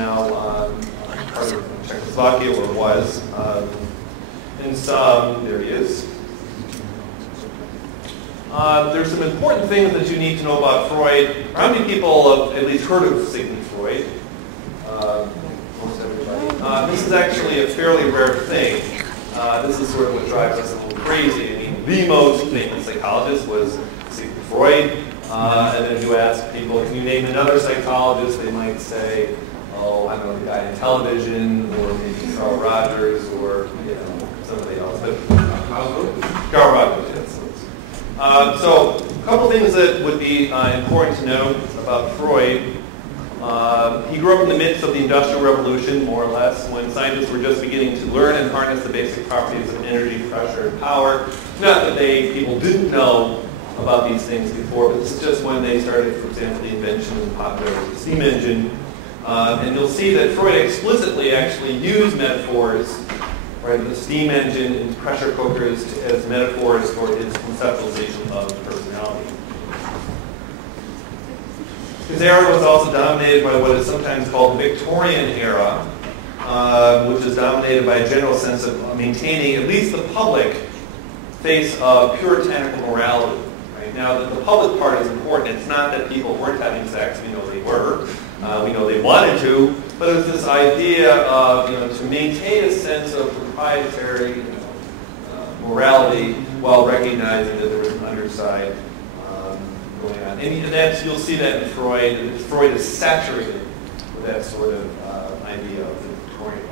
now part of Czechoslovakia, or was. And some, there he is. There's some important things that you need to know about Freud. How many people have at least heard of Sigmund Freud? Most everybody. This is actually a fairly rare thing. This is sort of what drives us a little crazy. I mean, the most famous psychologist was Sigmund Freud. And then if you ask people, can you name another psychologist? They might say, oh, I don't know, the guy in television, or maybe Carl Rogers, or somebody else. But Carl Rogers, yes. So a couple things that would be important to know about Freud. He grew up in the midst of the Industrial Revolution, more or less, when scientists were just beginning to learn and harness the basic properties of energy, pressure, and power. Not that people didn't know about these things before, but this is just when they started, for example, the invention and popularity of the steam engine. And you'll see that Freud explicitly actually used metaphors, right, the steam engine and pressure cookers as metaphors for his conceptualization of personality. His era was also dominated by what is sometimes called the Victorian era, which is dominated by a general sense of maintaining at least the public face of puritanical morality. Right? Now, the public part is important. It's not that people weren't having sex. We know they were. We know they wanted to. But it was this idea of, to maintain a sense of proprietary morality while recognizing that there was an underside going on. And that's, you'll see that in Freud. Freud is saturated with that sort of idea of the Victorian.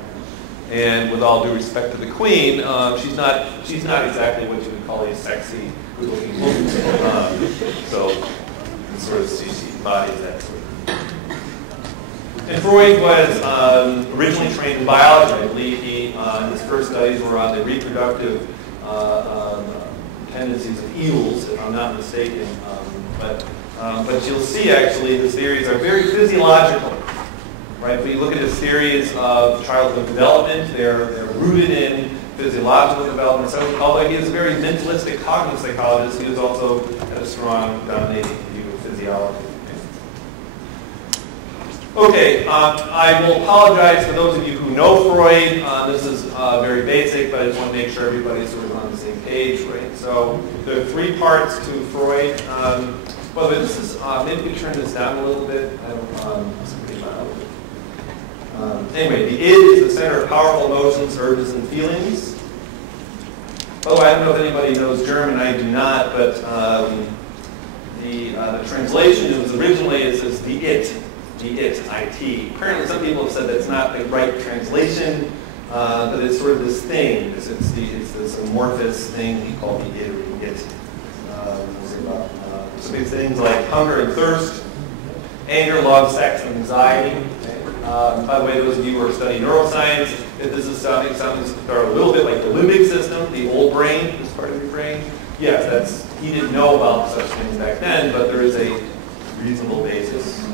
And with all due respect to the Queen, she's not exactly what you would call a sexy, good-looking woman. So sort of she embodies that sort of. And Freud was originally trained in biology. I believe his first studies were on the reproductive tendencies of eels, if I'm not mistaken. But you'll see, actually, his theories are very physiological. Right? If you look at his theories of childhood development, they're rooted in physiological development. So, although he is a very mentalistic cognitive psychologist, he is also a strong, dominating view of physiology. Okay, I will apologize for those of you who know Freud. This is very basic, but I just want to make sure everybody's sort of on the same page, right? So there are three parts to Freud. Well, this is, maybe we turn this down a little bit. It's pretty loud. Anyway, the id is the center of powerful emotions, urges, and feelings. Oh, I don't know if anybody knows German. I do not, but the translation is originally it says the it. The it, I-T. Apparently some people have said that's not the right translation, but it's sort of this thing. It's this amorphous thing we call the it or the it. So these things like hunger and thirst, anger, love, sex, and anxiety. By the way, those of you who are studying neuroscience, if this is something that are a little bit like the limbic system, the old brain, this part of your brain, yes, he didn't know about such things back then, but there is a reasonable basis.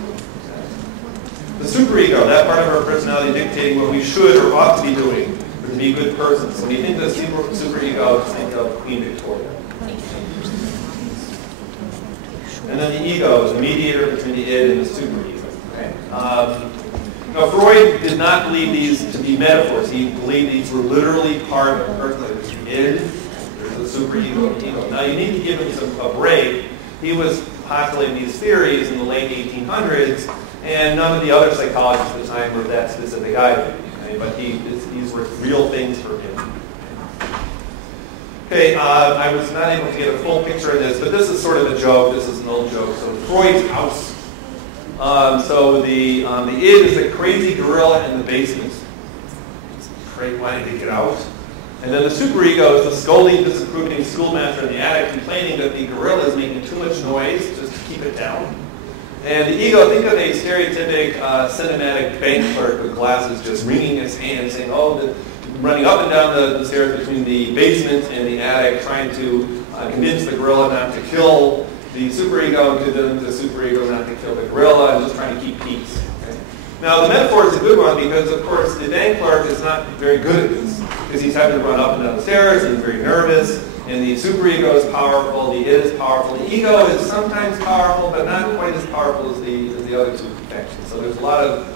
The superego, that part of our personality dictating what we should or ought to be doing to be good persons. When you think of superego, just think of Queen Victoria. And then the ego is the mediator between the id and the superego. Okay? Now, Freud did not believe these to be metaphors. He believed these were literally part of personality. There's the id, there's the superego, and the ego. Now, you need to give him a break. He was postulating these theories in the late 1800s. And none of the other psychologists at the time were that specific either. Okay? But these were real things for him. Okay, I was not able to get a full picture of this, but this is sort of a joke. This is an old joke. So Freud's house. So the id is a crazy gorilla in the basement. It's wanting to get out. And then the superego is the scolding, disapproving schoolmaster in the attic, complaining that the gorilla is making too much noise just to keep it down. And the ego, think of a stereotypic cinematic bank clerk with glasses just wringing his hands, saying, running up and down the stairs between the basement and the attic, trying to convince the gorilla not to kill the superego, and convince the superego not to kill the gorilla, and just trying to keep peace. Okay? Now, the metaphor is a good one because, of course, the bank clerk is not very good at this because he's having to run up and down the stairs, and he's very nervous. And the superego is powerful, the id is powerful. The ego is sometimes powerful, but not quite as powerful as the other two perfections. So there's a lot of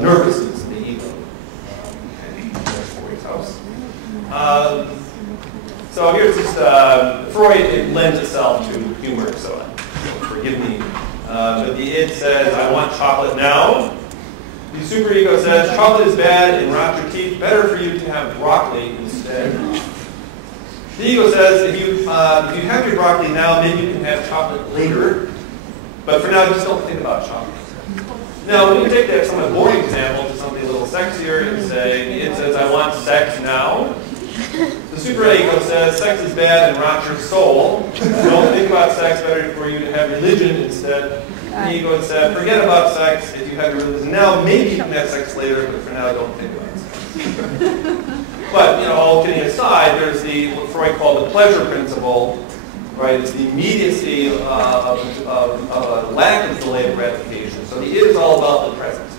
nervousness in the ego. And that's Freud's house. So here's just, Freud, it lends itself to humor, so forgive me. But the id says, I want chocolate now. The superego says, chocolate is bad and rots your teeth. Better for you to have broccoli instead. The ego says, if you have your broccoli now, then you can have chocolate later. But for now, just don't think about chocolate. Now, when you take that somewhat boring example to something a little sexier and say, it says, I want sex now. The superego says, sex is bad and rots your soul. Don't think about sex, better for you to have religion instead. The ego said, forget about sex if you have your religion now. Maybe you can have sex later, but for now, don't think about sex. But, all kidding aside, there's what Freud called the pleasure principle, right? It's the immediacy of a lack of delayed gratification. So the id is all about the present.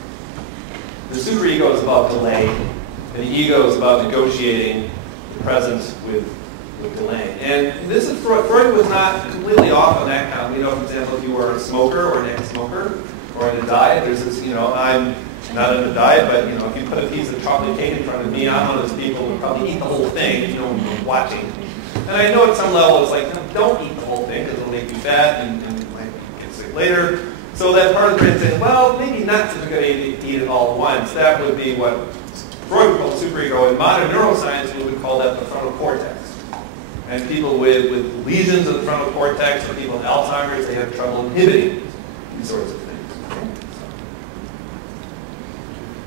The superego is about delay, and the ego is about negotiating the present with delaying. And this is Freud was not completely off on that count. For example, if you were a smoker or an ex-smoker or in a diet, there's this, I'm not in a diet, but if you put a piece of chocolate cake in front of me, I'm one of those people who would probably eat the whole thing, when you're watching. And I know at some level it's like, don't eat the whole thing because it'll make you fat and you might get sick later. So that part of the brain saying, well, maybe not such a good idea to eat it all at once. That would be what Freud would call the superego. In modern neuroscience, we would call that the frontal cortex. And people with lesions of the frontal cortex, or people with Alzheimer's, they have trouble inhibiting these sorts of things.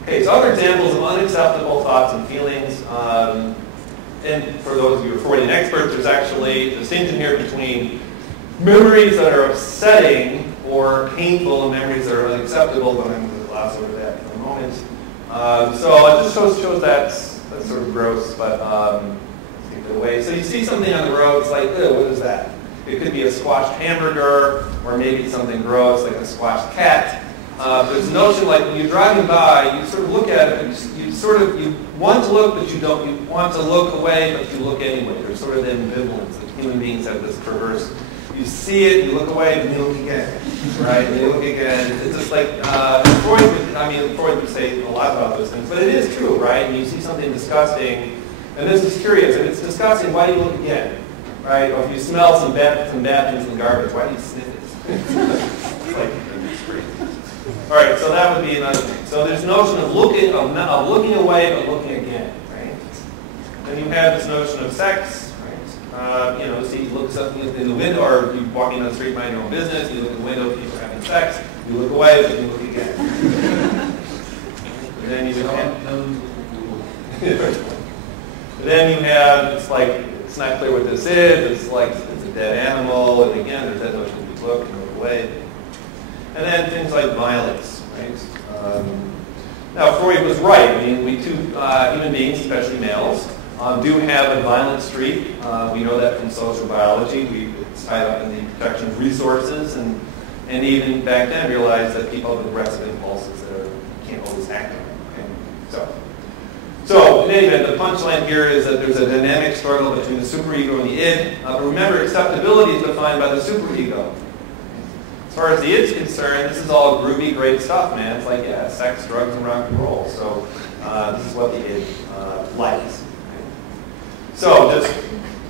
Okay, so other examples of unacceptable thoughts and feelings. And for those of you who are Freudian experts, there's actually a distinction here between memories that are upsetting or painful and memories that are unacceptable, but I'm going to gloss over that in a moment. So it just shows that's sort of gross, but let's take it away. So you see something on the road, it's like, ew, what is that? It could be a squashed hamburger, or maybe something gross like a squashed cat. There's a notion like when you're driving by, you sort of look at it, and you want to look, but you don't. You want to look away, but you look anyway. There's sort of the ambivalence that human beings have this perverse. You see it, you look away, and you look again, right? And you look again. It's just like Freud would say a lot about those things, but it is true, right? And you see something disgusting, and this is curious. If it's disgusting, why do you look again, right? Or if you smell some bad things in the garbage, why do you sniff it? It's like it's crazy. All right, so that would be another thing. So there's notion of looking away, but looking again, right? Then you have this notion of sex, right? See, you look something in the window, or you're walking down the street, minding your own business. You look in the window, people are having sex. You look away, but you look again. And then you have it's like it's not clear what this is. It's like it's a dead animal, and again, there's that notion of you look and look away. And then things like violence, right? Now, Freud was right. I mean, we too, human beings, especially males, do have a violent streak. We know that from social biology. It's tied up in the protection of resources, and even back then realized that people have aggressive impulses that you can't always act on. Okay? So in any event, the punchline here is that there's a dynamic struggle between the superego and the id. But remember, acceptability is defined by the superego. As far as the id's concerned, this is all groovy, great stuff, man. It's like, yeah, sex, drugs, and rock and roll. So this is what the id likes. So just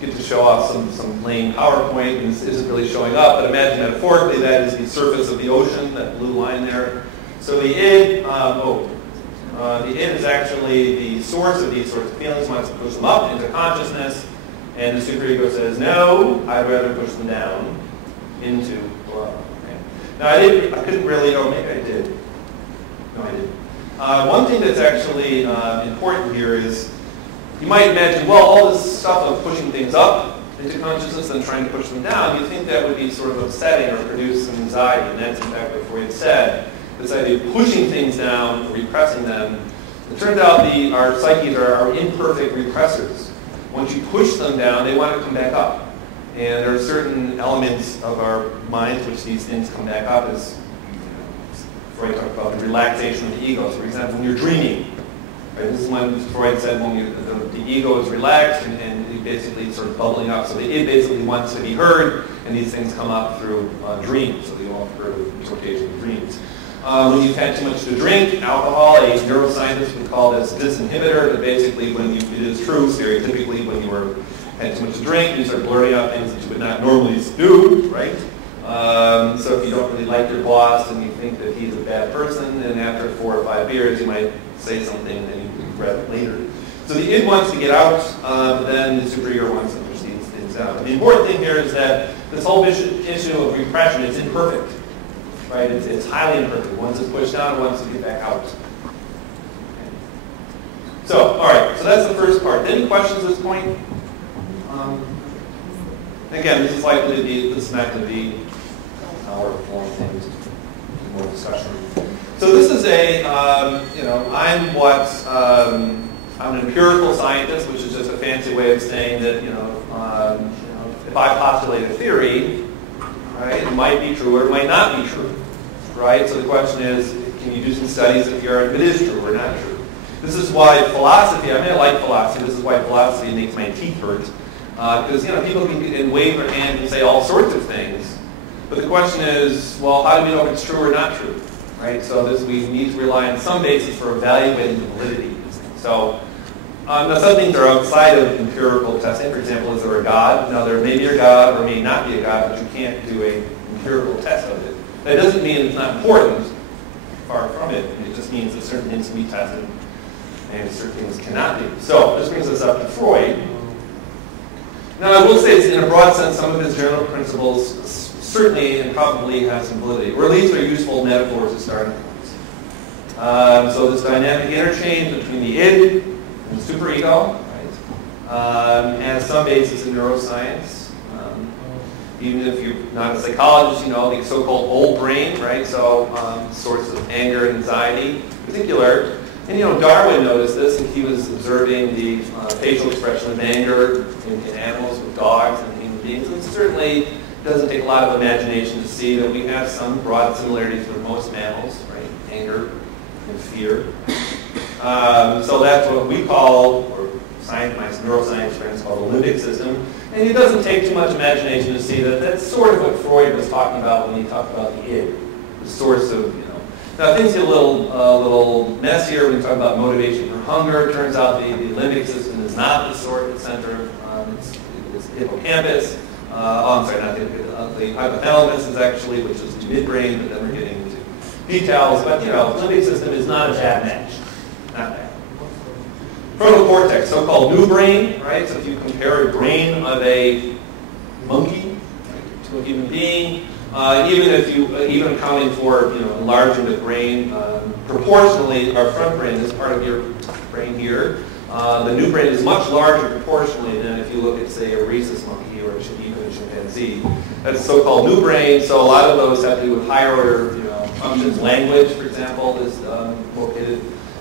get to show off some lame PowerPoint, and this isn't really showing up, but imagine metaphorically that is the surface of the ocean, that blue line there. So the id, the id is actually the source of these sorts of feelings. Wants to push them up into consciousness, and the superego says, no, I'd rather push them down into below. Now, I couldn't really, maybe I did. No, I didn't. One thing that's actually important here is, you might imagine, well, all this stuff of pushing things up into consciousness and trying to push them down, you think that would be sort of upsetting or produce some anxiety, and that's in fact what Freud said. This idea of pushing things down, or repressing them. It turns out our psyches are imperfect repressors. Once you push them down, they want to come back up. And there are certain elements of our minds which these things come back up, as Freud talked about the relaxation of the ego. So for example, when you're dreaming, right, this is when Freud said when the ego is relaxed and it basically sort of bubbling up. So it basically wants to be heard, and these things come up through dreams. So you all have heard of interpretation of dreams. When you've had too much to drink, alcohol, a neuroscientist would call this disinhibitor, that basically it is true, stereotypically, when you had too much to drink, you start blurting out things that you would not normally do, right? So if you don't really like your boss and you think that he's a bad person, and after 4 or 5 beers you might say something and then you regret it later. So the id wants to get out, then the superior wants to push these things out. And the important thing here is that this whole issue of repression is imperfect, right? It's highly imperfect. Once it's pushed down, it wants to get back out. Okay. So, all right, so that's the first part. Any questions at this point? Again, this is not going to be an hour-long thing, just more discussion. So this is I'm an empirical scientist, which is just a fancy way of saying that, if I postulate a theory, right, it might be true or it might not be true, right? So the question is, can you do some studies if it is true or not true? This is why philosophy, I like philosophy, this is why philosophy makes my teeth hurt. Because people can wave their hand and say all sorts of things, but the question is, well, how do we know if it's true or not true, right? So we need to rely on some basis for evaluating the validity of these things. So now some things are outside of empirical testing. For example, is there a God? Now there may be a God or may not be a God, but you can't do an empirical test of it. That doesn't mean it's not important. Far from it. It just means that certain things can be tested and certain things cannot be. So this brings us up to Freud. Now, I will say, in a broad sense, some of his general principles certainly and probably have some validity, or at least are useful metaphors as starting points. So this dynamic interchange between the id and the superego, right, has some basis in neuroscience. Even if you're not a psychologist, the so-called old brain, right? So sorts of anger and anxiety in particular. And Darwin noticed this, and he was observing the facial expression of anger in animals with dogs and human beings. And it certainly doesn't take a lot of imagination to see that we have some broad similarities with most mammals, right? Anger and fear. So that's what we call, or my neuroscience friends call the limbic system. And it doesn't take too much imagination to see that that's sort of what Freud was talking about when he talked about the id, the source of, Now things get a little messier when we talk about motivation for hunger. It turns out the limbic system is not the center. It's the hippocampus. I'm sorry, not the hypothalamus is actually, which is the midbrain, but then we're getting into details. But the limbic system is not a bad match. Not bad. Frontal cortex, so-called new brain, right? So if you compare a brain of a monkey to a human being, even accounting for enlarging the brain proportionally, our front brain is part of your brain here. The new brain is much larger proportionally than if you look at, say, a rhesus monkey or even a chimpanzee. That's so-called new brain. So a lot of those have to do with higher order functions. Language, for example, is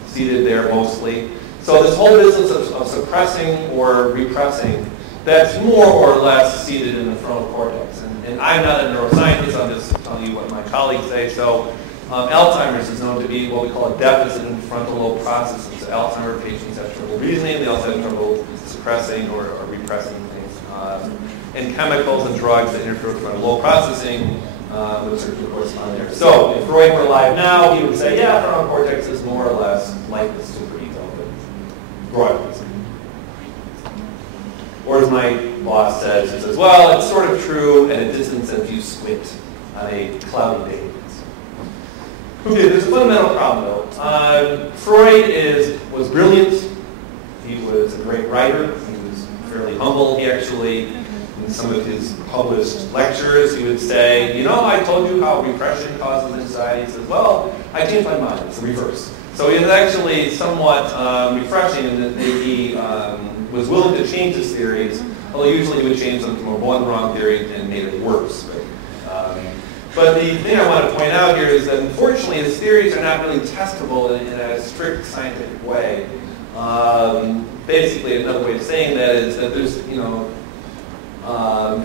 seated there mostly. So this whole business of suppressing or repressing, that's more or less seated in the frontal cortex. And I'm not a neuroscientist, I'm just telling you what my colleagues say. So Alzheimer's is known to be what we call a deficit in frontal lobe processing. So Alzheimer's patients have trouble reasoning, they also have trouble suppressing or repressing things. And chemicals and drugs that interfere with frontal lobe processing would certainly correspond there. So if Freud were alive now, he would say, yeah, frontal cortex is more or less like the superego, but broadly. Or as my boss says, he says, well, it's sort of true at a distance if you squint on a cloudy day. Okay, there's a fundamental problem, though. Freud was brilliant. He was a great writer. He was fairly humble. He actually, in some of his published lectures, he would say, I told you how repression causes anxiety. He says, well, I changed my mind. It's the reverse. So he was actually somewhat refreshing in that he was willing to change his theories, although usually he would change them from one wrong theory and made it worse. Right? But the thing I want to point out here is that unfortunately his theories are not really testable in a strict scientific way. Basically, another way of saying that is that there's,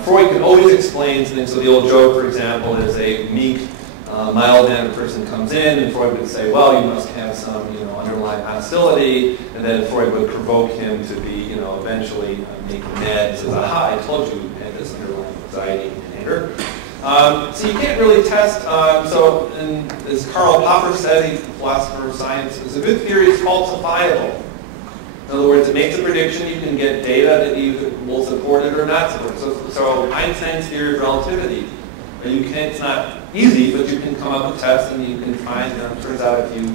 Freud can always explain things. So the old joke, for example, is a meek, mild-mannered person comes in, and Freud would say, well, you must have some, underlying hostility, and then Freud would provoke him to be, eventually make him mad. He says, aha, I told you you had this underlying anxiety and anger. So you can't really test, so as Karl Popper said, he's a philosopher of science, it's a good theory is falsifiable. In other words, it makes a prediction, you can get data that either will support it or not support it. So Einstein's theory of relativity, it's not easy, but you can come up with tests and you can find, it turns out if you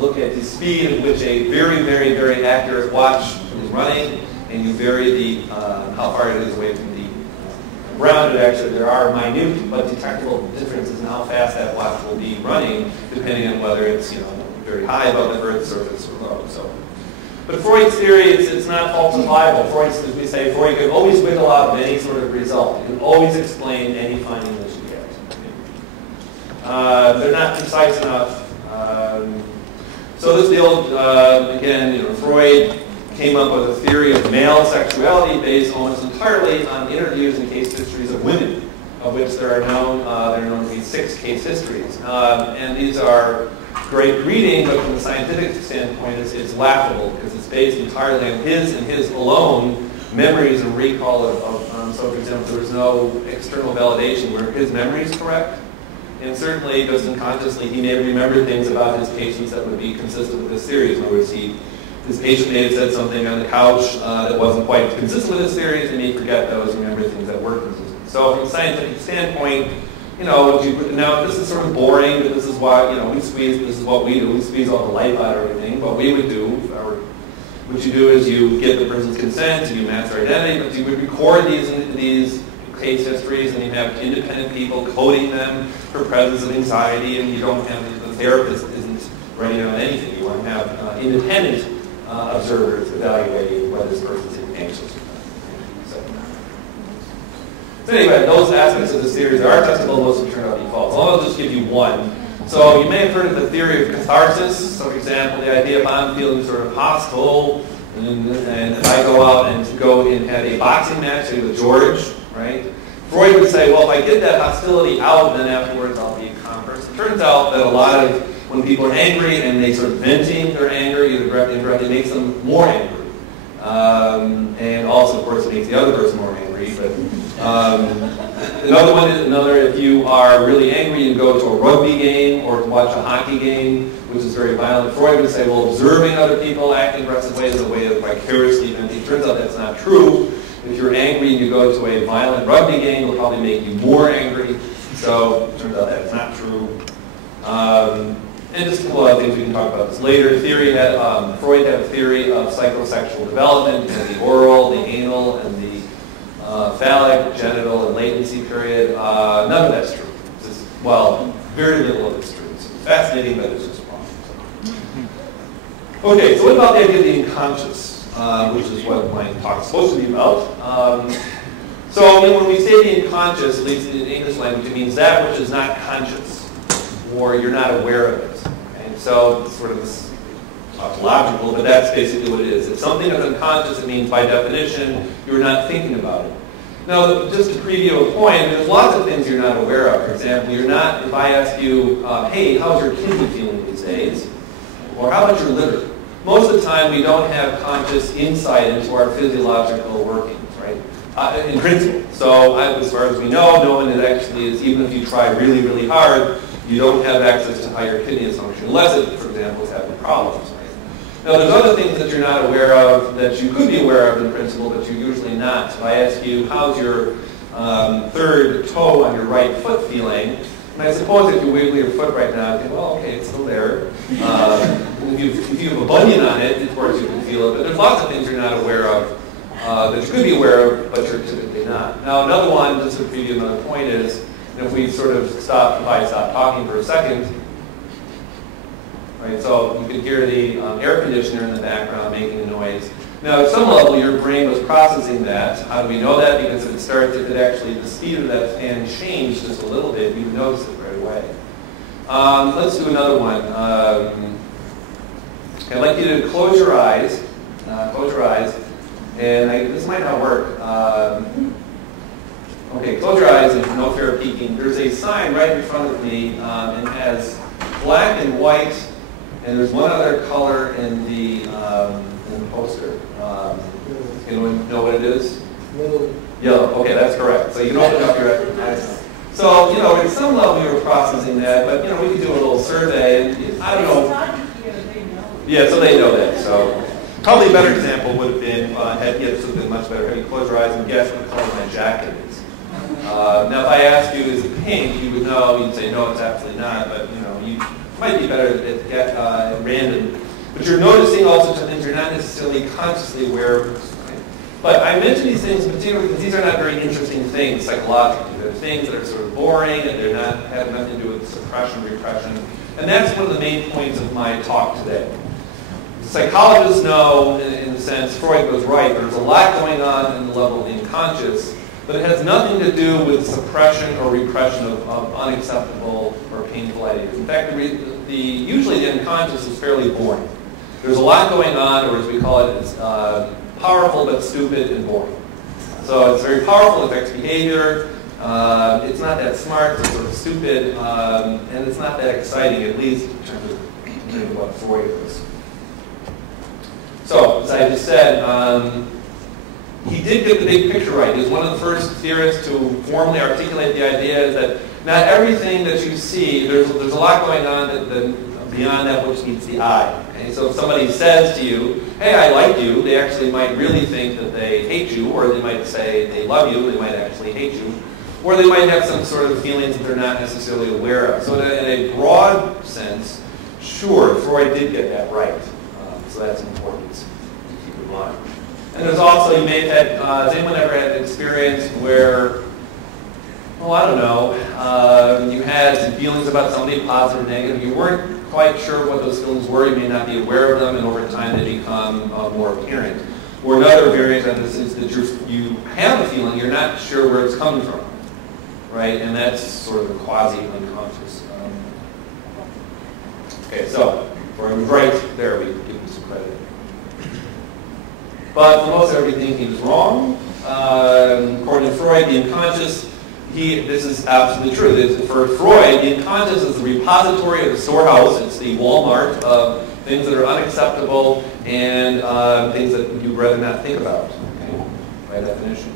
look at the speed at which a very, very, very accurate watch is running, and you vary the how far it is away from the ground, actually there are minute but detectable differences in how fast that watch will be running, depending on whether it's very high above the Earth's surface or low. So, but Freud's theory it's not falsifiable. As we say, Freud can always wiggle out of any sort of result. He can always explain any finding that you get. They're not precise enough. So this is the old, again, Freud came up with a theory of male sexuality based almost entirely on interviews and case histories of women, of which there are known to be 6 case histories. And these are great reading, but from the scientific standpoint, it's laughable because it's based entirely on his and his alone memories and recall of so for example, there was no external validation where his memory is correct. And certainly, just unconsciously, he may remember things about his patients that would be consistent with his theories. In other words, his patient may have said something on the couch that wasn't quite consistent with his theories, and he'd forget those and remember things that were consistent. So from a scientific standpoint, now this is sort of boring, but this is why, this is what we do. We squeeze all the life out of everything. What we would do, what you do is you get the person's consent, and you match their identity, but you would record these case histories, and you have independent people coding them for presence of anxiety, and you don't have, the therapist isn't writing on anything. You want to have independent observers evaluating whether this person's anxious or not. So anyway, those aspects of this theory that are testable, most of them turn out to be false. I'll just give you one. So you may have heard of the theory of catharsis. So for example, the idea if I'm feeling sort of hostile, and if I go out and go and have a boxing match, say with George, right? Freud would say, well, if I get that hostility out, then afterwards I'll be a calm person. It turns out that a lot of, when people are angry and they sort of venting their anger, either directly or indirectly, it makes them more angry. And also, of course, it makes the other person more angry. But another, if you are really angry, you go to a rugby game or to watch a hockey game, which is very violent. Freud would say, well, observing other people acting aggressive ways is a way of vicariously venting. It turns out that's not true. If you're angry and you go to a violent rugby game, it'll probably make you more angry. So it turns out that's not true. And just a couple other things we can talk about this later. Freud had a theory of psychosexual development, the oral, the anal, and the phallic, genital, and latency period. None of that's true. Very little of it's true. It's fascinating, but it's just wrong. Okay, so what about the idea of the unconscious? Which is what my talk is supposed to be about. So when we say the unconscious, at least in the English language, it means that which is not conscious, or you're not aware of it. And so it's sort of tautological, but that's basically what it is. If something is unconscious, it means by definition you're not thinking about it. Now, just to preview a point, there's lots of things you're not aware of. For example, if I ask you, hey, how's your kidney feeling these days? Or how about your liver? Most of the time, we don't have conscious insight into our physiological workings, right? In principle. So, as far as we know, no one is, even if you try really, really hard, you don't have access to how your kidney is functioning, unless it, for example, is having problems, right? Now, there's other things that you're not aware of that you could be aware of in principle, but you're usually not. So I ask you, how's your third toe on your right foot feeling? And I suppose if you wiggle your foot right now, you think, well, okay, it's still there. If you have a bunion on it, of course you can feel it. But there's lots of things you're not aware of that you could be aware of, but you're typically not. Now, another one, just to preview another point, is if we sort of if I stop talking for a second, right? So you can hear the air conditioner in the background making a noise. Now, at some level, your brain was processing that. How do we know that? Because if the speed of that fan changed just a little bit, we would notice it right away. Let's do another one. I'd like you to close your eyes. And this might not work. Okay, close your eyes and no fear of peeking. There's a sign right in front of me, and it has black and white, and there's one other color in the poster. Anyone know what it is? Yellow. Yellow. Okay, that's correct. So you can open up your eyes. So, you know, at some level we were processing that, but, you know, we could do a little survey, and I don't know. Yeah, so they know that. So probably a better example would have been, this would have been much better. Have you close your eyes and guess what color my jacket is? Now, if I asked you, is it pink, you would know. You'd say, no, it's absolutely not. But, you know, you might be better at random. But you're noticing all sorts of things you're not necessarily consciously aware of. Right? But I mention these things particularly because these are not very interesting things psychologically. They're things that are sort of boring, and they're not have nothing to do with suppression, repression. And that's one of the main points of my talk today. Psychologists know, in a sense, Freud was right, there's a lot going on in the level of the unconscious, but it has nothing to do with suppression or repression of unacceptable or painful ideas. In fact, usually the unconscious is fairly boring. There's a lot going on, or as we call it, it's powerful but stupid and boring. So it's very powerful, it affects behavior, it's not that smart, it's sort of stupid, and it's not that exciting, at least in terms of what Freud was. So, as I just said, he did get the big picture right. He was one of the first theorists to formally articulate the idea that not everything that you see, there's a lot going on that beyond that which meets the eye. Okay? So if somebody says to you, hey, I like you, they actually might really think that they hate you, or they might say they love you, they might actually hate you, or they might have some sort of feelings that they're not necessarily aware of. So in a broad sense, sure, Freud did get that right. So that's important to keep in mind. And there's also, you may have had, has anyone ever had an experience where, well, I don't know, you had some feelings about somebody, positive, negative, you weren't quite sure what those feelings were, you may not be aware of them, and over time they become more apparent. Or another variant of this is that you have a feeling, you're not sure where it's coming from, right? And that's sort of a quasi-unconscious. Okay, so, Freud was right there, we give him some credit. But for most everything, he was wrong. According to Freud, the unconscious, this is absolutely true. For Freud, the unconscious is the repository of the storehouse. It's the Walmart of things that are unacceptable and things that you'd rather not think about, okay, by definition.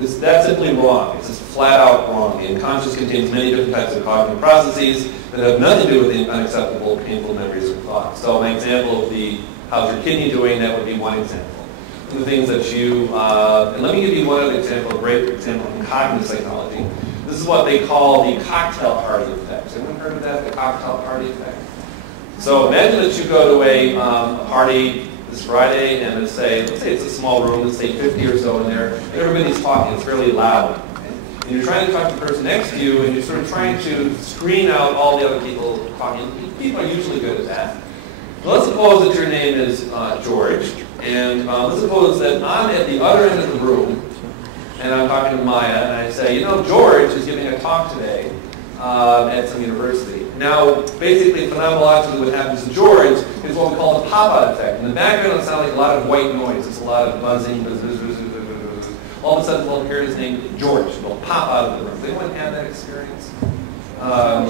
That's simply wrong. It's just flat out wrong. The unconscious contains many different types of cognitive processes that have nothing to do with the unacceptable, painful memories or thoughts. So my example of the how's your kidney doing, that would be one example. And the things that you, and let me give you one other example, a great example in cognitive psychology. This is what they call the cocktail party effect. Has anyone heard of that, the cocktail party effect? So imagine that you go to a party this Friday, and let's say it's a small room, let's say 50 or so in there, and everybody's talking, it's fairly loud. And you're trying to talk to the person next to you, and you're sort of trying to screen out all the other people talking. People are usually good at that. Well, let's suppose that your name is George, and let's suppose that I'm at the other end of the room, and I'm talking to Maya, and I say, you know, George is giving a talk today at some university. Now, basically, phenomenologically, what happens to George is what we call the pop-out effect. In the background, it sounds like a lot of white noise. It's a lot of buzzing. All of a sudden, we'll hear his name, George. Will pop out of the room. Does anyone have that experience?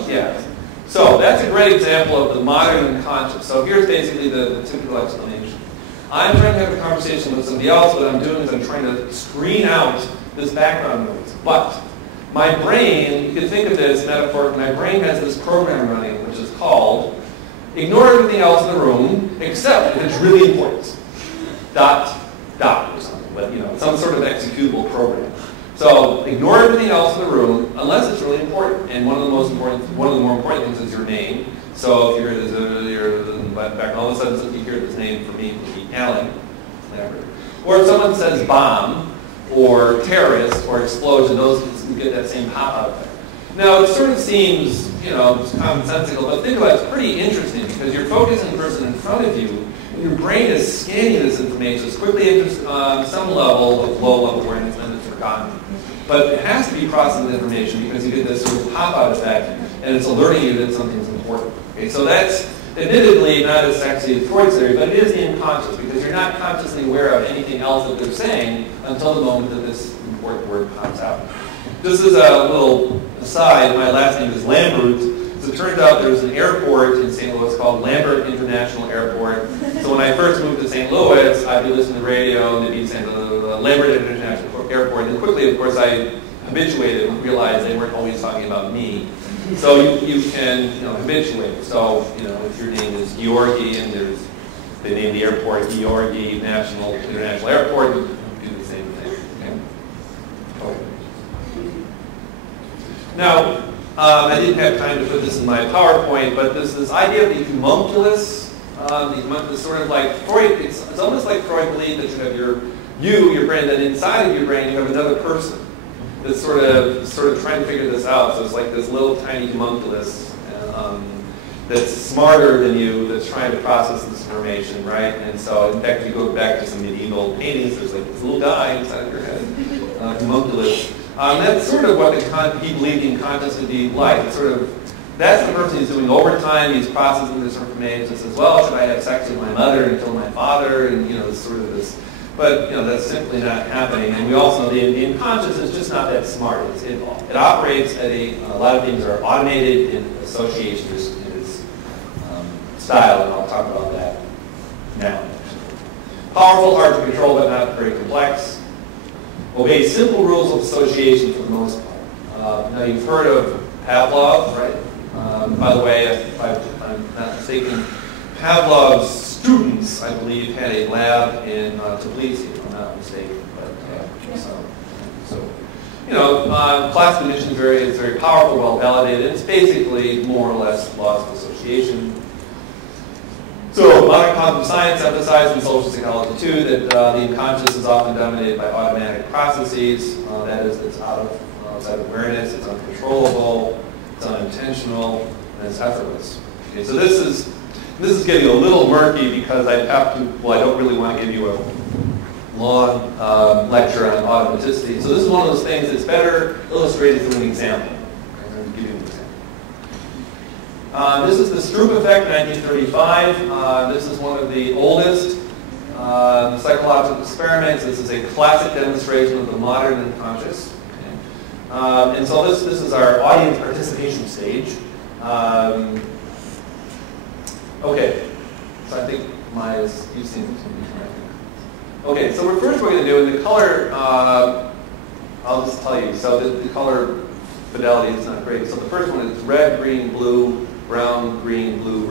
Yeah. So that's a great example of the modern unconscious. So here's basically the typical explanation. I'm trying to have a conversation with somebody else. What I'm doing is I'm trying to screen out this background noise. But my brain, you can think of this metaphor, my brain has this program running which is called ignore everything else in the room except if it's really important. Dot or something, but you know, some sort of executable program. So ignore everything else in the room unless it's really important. And one of the more important things is your name. So if you're back, all of a sudden you hear this name for me, it would be Alan, Lambert. Or if someone says bomb, or terrorist, or explosion, those you get that same pop-out effect. Now, it sort of seems, you know, commonsensical, but think about it, it's pretty interesting because you're focusing the person in front of you, and your brain is scanning this information. It's quickly interested on some level of low-level awareness, and it's forgotten. But it has to be processing information because you get this sort of pop-out effect, and it's alerting you that something's important. Okay, so that's admittedly not as sexy as Freud's theory, but it is the unconscious because you're not consciously aware of anything else that they're saying until the moment that this important word pops out. This is a little aside. My last name is Lambert. So it turns out there's an airport in St. Louis called Lambert International Airport. So when I first moved to St. Louis, I'd be listening to the radio and they'd be saying Lambert International Airport. And quickly, of course, I habituated and realize they weren't always talking about me. So you can habituate. So if your name is Georgi and they named the airport Georgi International Airport, you do the same thing. Okay. Now, I didn't have time to put this in my PowerPoint, but this idea of the homunculus, sort of like Freud. It's almost like Freud believed that you have your brain, then inside of your brain you have another person that's sort of trying to figure this out. So it's like this little tiny homunculus that's smarter than you, that's trying to process this information, right? And so, in fact, if you go back to some medieval paintings, there's like this little guy inside of your head, homunculus. That's sort of what he believed the unconscious would be like. It's sort of, that's the person he's doing over time. He's processing this information and says, well, should I have sex with my mother and kill my father? And, sort of this. But, that's simply not happening. And we also know the unconscious is just not that smart. It operates at a lot of things are automated in association in its style, and I'll talk about that now. Powerful, hard to control, but not very complex. Obey simple rules of association for the most part. Now you've heard of Pavlov, right? By the way, if I'm not mistaken, Pavlov's students, I believe, had a lab in Tbilisi, if I'm not mistaken. But class condition theory is very powerful, well validated. It's basically more or less laws of association. So modern cognitive science emphasizes in social psychology too that the unconscious is often dominated by automatic processes. That is, it's outside of awareness, it's uncontrollable, it's unintentional, and it's effortless. Okay, so this is getting a little murky because I don't really want to give you a long lecture on automaticity. So this is one of those things that's better illustrated through an example. I'm going to give you an example. This is the Stroop effect, 1935. This is one of the oldest psychological experiments. This is a classic demonstration of the modern unconscious. Okay. And so this is our audience participation stage. Okay, so I think you've seen this one. Okay, so first we're going to do in the color, I'll just tell you. So the color fidelity is not great. So the first one is red, green, blue, brown, green, blue,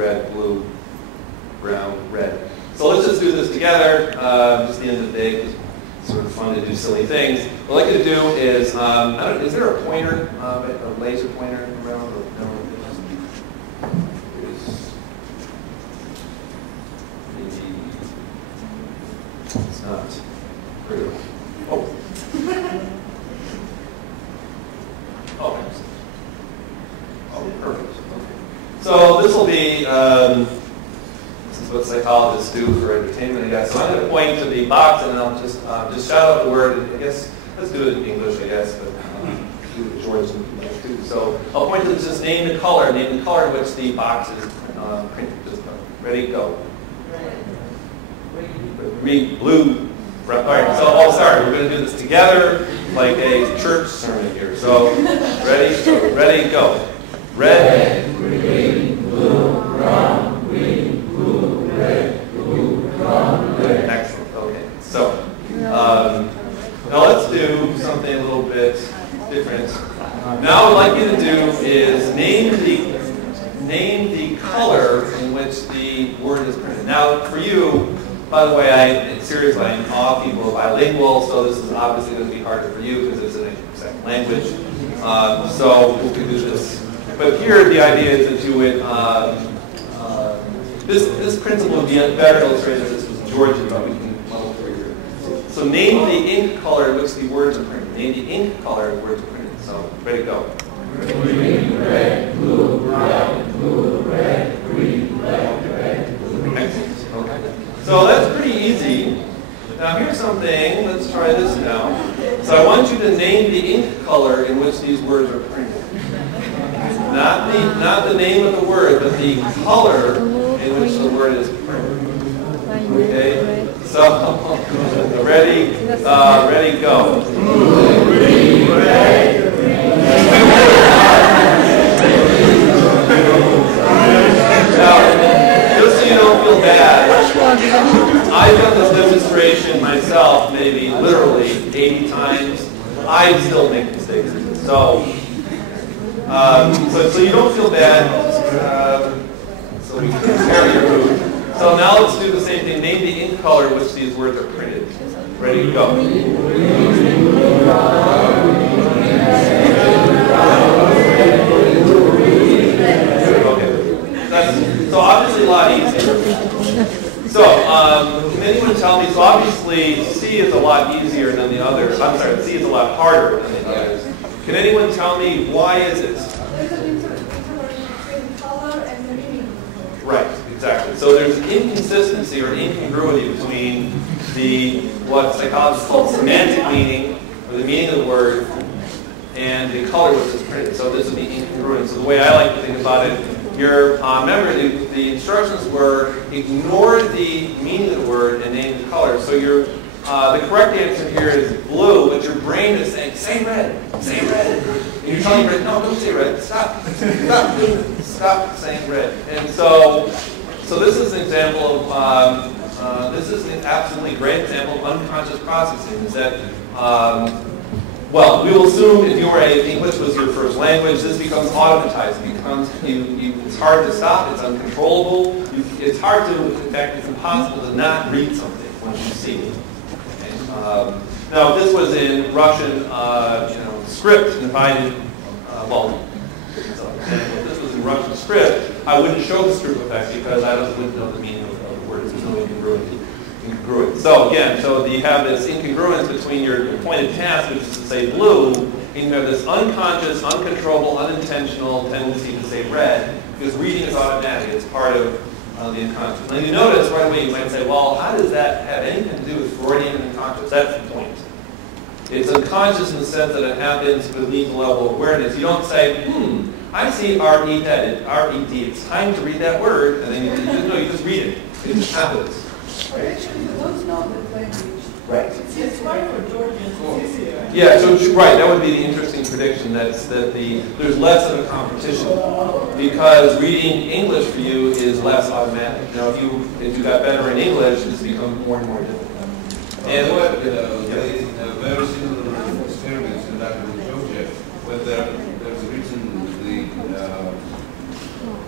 brown, red. So let's just do this together, just the end of the day, because it's sort of fun to do silly things. What I'd like to do is, is there a pointer, a laser pointer around? Or, no? It's not critical. Oh. Oh, perfect. Okay. So this will be, this is what psychologists do for entertainment, I guess. So I'm going to point to the box and I'll just shout out the word. I guess, let's do it in English, I guess, but do it George and too. So I'll point to just name the color in which the box is printed. Just ready, go. Green, blue. All right, so, sorry, we're going to do this together like a church sermon here. So, ready, go. Red, green, blue, brown, green, blue, red, blue, brown, red. Excellent, okay. So, now let's do something a little bit different. Now what I'd like you to do is name the color in which the word is printed. Now, for you, by the way, seriously, I'm all people are bilingual, so this is obviously going to be harder for you because it's in a second language. So we can do this. But here, the idea is that you would, this principle would be better illustrated if this was Georgian, but we can level through here. So name the ink color in which the words are printed. Name the ink color in which words are printed. So, ready, go. Green, red, blue, brown, blue, red, green, red, blue. Excellent. Okay. So that's pretty easy. Now here's something, let's try this now. So I want you to name the ink color in which these words are printed. Not the name of the word, but the color in which the word is printed. Okay? So, ready, go. Green, red, Now, just so you don't feel bad, I've done this demonstration myself maybe literally 80 times. I still make mistakes. So you don't feel bad. So we can carry your mood. So now let's do the same thing. Name the ink color in which these words are printed. Ready to go. Okay. So obviously a lot easier. So can anyone tell me, so obviously C is a lot easier than the others. I'm sorry, C is a lot harder than the others. Can anyone tell me why is it? There's an interrelation between color and the meaning. Right, exactly. So there's an inconsistency or an incongruity between what psychologists call semantic meaning, or the meaning of the word, and the color which is printed. So this would be incongruent. So the way I like to think about it, remember the instructions were ignore the meaning of the word and name the color. So the correct answer here is blue, but your brain is saying, say red, say red. And you're telling red, no, don't say red, stop, stop saying red. And so this is an example of, this is an absolutely great example of unconscious processing, is that, well, we will assume if English was your first language, this becomes automatized. It's hard to stop, it's uncontrollable. It's hard to, in fact, it's impossible to not read something when you see it. Now, if this was in Russian, script, and if I didn't, if this was in Russian script, I wouldn't show the script effect because I wouldn't know the meaning of the words. There's no incongruity. So again, you have this incongruence between your appointed task, which is to say blue, and you have this unconscious, uncontrollable, unintentional tendency to say red, because reading is automatic. It's part of the unconscious. And you notice right away, you might say, well, how does that have anything to do with Freudian unconscious? That's the point. It's unconscious in the sense that it happens beneath the level of awareness. You don't say, I see R-E-D, R-E-D. It's time to read that word, and then you just read it. It just happens. But actually, you don't know that language. Right. It's fine for Georgians. It's easier. Yeah, so right, that would be the interesting prediction, there's less of a competition because reading English for you is less automatic. If you got better in English, it's become more and more difficult. And very similar experiments in that with Georgia, where there's written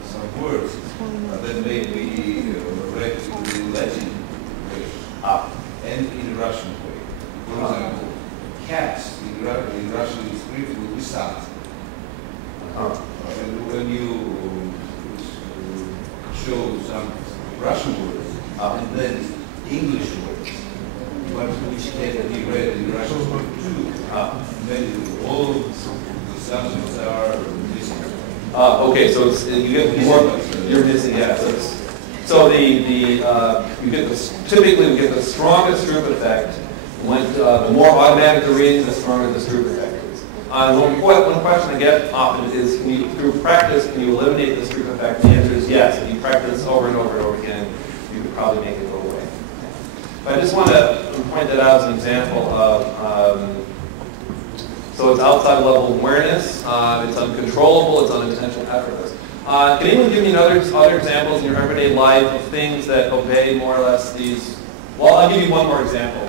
some words that may be read in Latin way and in Russian way. For example, cats in Russian script will be sad. And when you show some Russian words and then English words, but which can be read in Russian too, then all the subjects are missing. Okay, so you get more. You're missing, yeah. Typically we get the strongest group effect. The more automatic the reading, the stronger the group effect is. One question I get often is, through practice, can you eliminate this group effect? The answer is yes. If you practice over and over and over again, you could probably make it go away. But I just want to point that out as an example of, so it's outside level of awareness, it's uncontrollable, it's unintentional, effortless. Can anyone give me other examples in your everyday life of things that obey more or less these? Well, I'll give you one more example.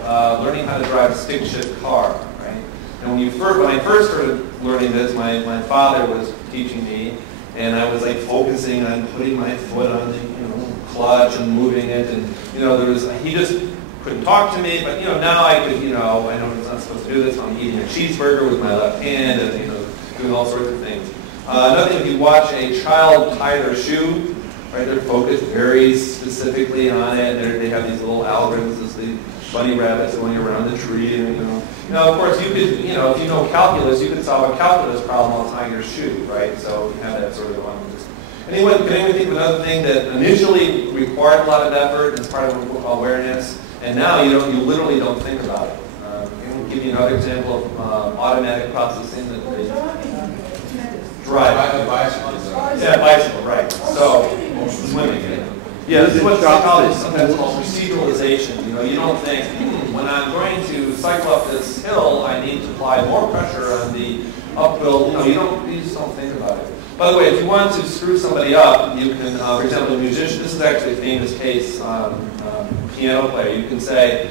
Learning how to drive a stick shift car, right? And when I first started learning this, my father was teaching me, and I was like focusing on putting my foot on the clutch and moving it, and he just couldn't talk to me, but now I could, I know I'm not supposed to do this. I'm eating a cheeseburger with my left hand, and doing all sorts of things. Another thing, if you watch a child tie their shoe, right, they're focused very specifically on it. They have these little algorithms, the bunny rabbits going around the tree, and of course, you could, if you know calculus, you could solve a calculus problem while tying your shoe, right? So you have that sort of on. Can anyone think of another thing that initially required a lot of effort as part of awareness, and now you literally don't think about it? Can we give you another example of automatic processing that they drive? Yeah, bicycle, right. So swimming. Yeah, this is what psychologists sometimes call proceduralization. You don't think, when I'm going to cycle up this hill, I need to apply more pressure on the uphill. You just don't think about it. By the way, if you want to screw somebody up, you can, for example, a musician, this is actually a famous case, piano player, you can say,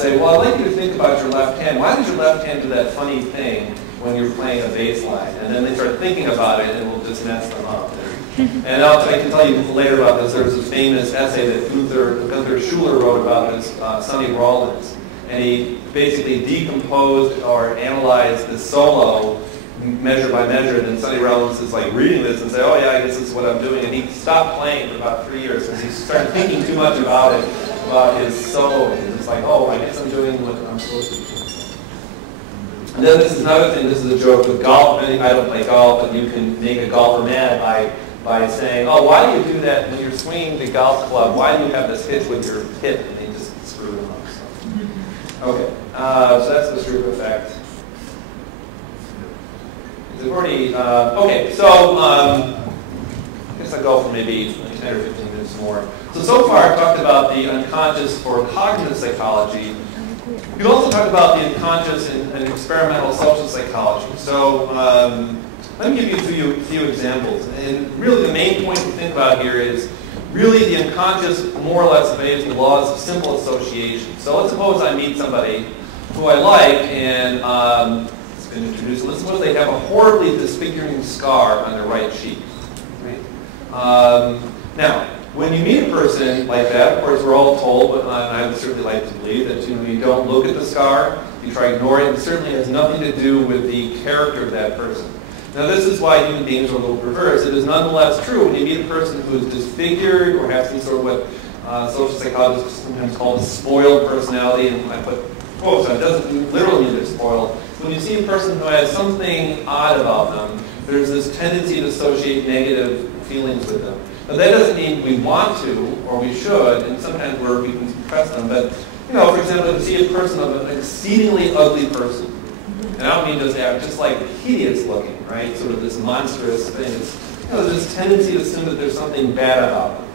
say, well, I'd like you to think about your left hand. Why does your left hand do that funny thing when you're playing a bass line? And then they start thinking about it, and it will just mess them up. And I can tell you later about this. There's this famous essay that Gunther Schuller wrote about his Sonny Rollins. And he basically decomposed or analyzed the solo measure by measure. And then Sonny Rollins is like reading this and say, oh yeah, I guess this is what I'm doing. And he stopped playing for about 3 years because he started thinking too much about it, about his solo. And it's like, oh, I guess I'm doing what I'm supposed to do. And then this is another thing. This is a joke with golf. I don't play golf, but you can make a golfer mad by saying, oh, why do you do that when you're swinging the golf club? Why do you have this hitch with your hip? And they just screw them up. So. Okay, so that's the Stroop effect. We've already, okay, so I guess I'll go for maybe 10 or 15 minutes more. So far I've talked about the unconscious for cognitive psychology. We've also talked about the unconscious in experimental social psychology. So let me give you a few examples. And really the main point to think about here is really the unconscious more or less obeys the laws of simple association. So let's suppose I meet somebody who I like and it's been introduced. Let's suppose they have a horribly disfiguring scar on their right cheek. Right? Now, when you meet a person like that, of course we're all told, but I would certainly like to believe that you don't look at the scar, you try to ignore it. It certainly has nothing to do with the character of that person. Now this is why human beings are a little perverse. It is nonetheless true when you meet a person who is disfigured or has some sort of what social psychologists sometimes call a spoiled personality, and I put quotes on it, doesn't literally mean they're spoiled. When you see a person who has something odd about them, there's this tendency to associate negative feelings with them. Now that doesn't mean we want to or we should, and sometimes we can suppress them, but for example, if you see a person of an exceedingly ugly person, and I don't mean just that, just like hideous looking, right? Sort of this monstrous thing. There's this tendency to assume that there's something bad about them.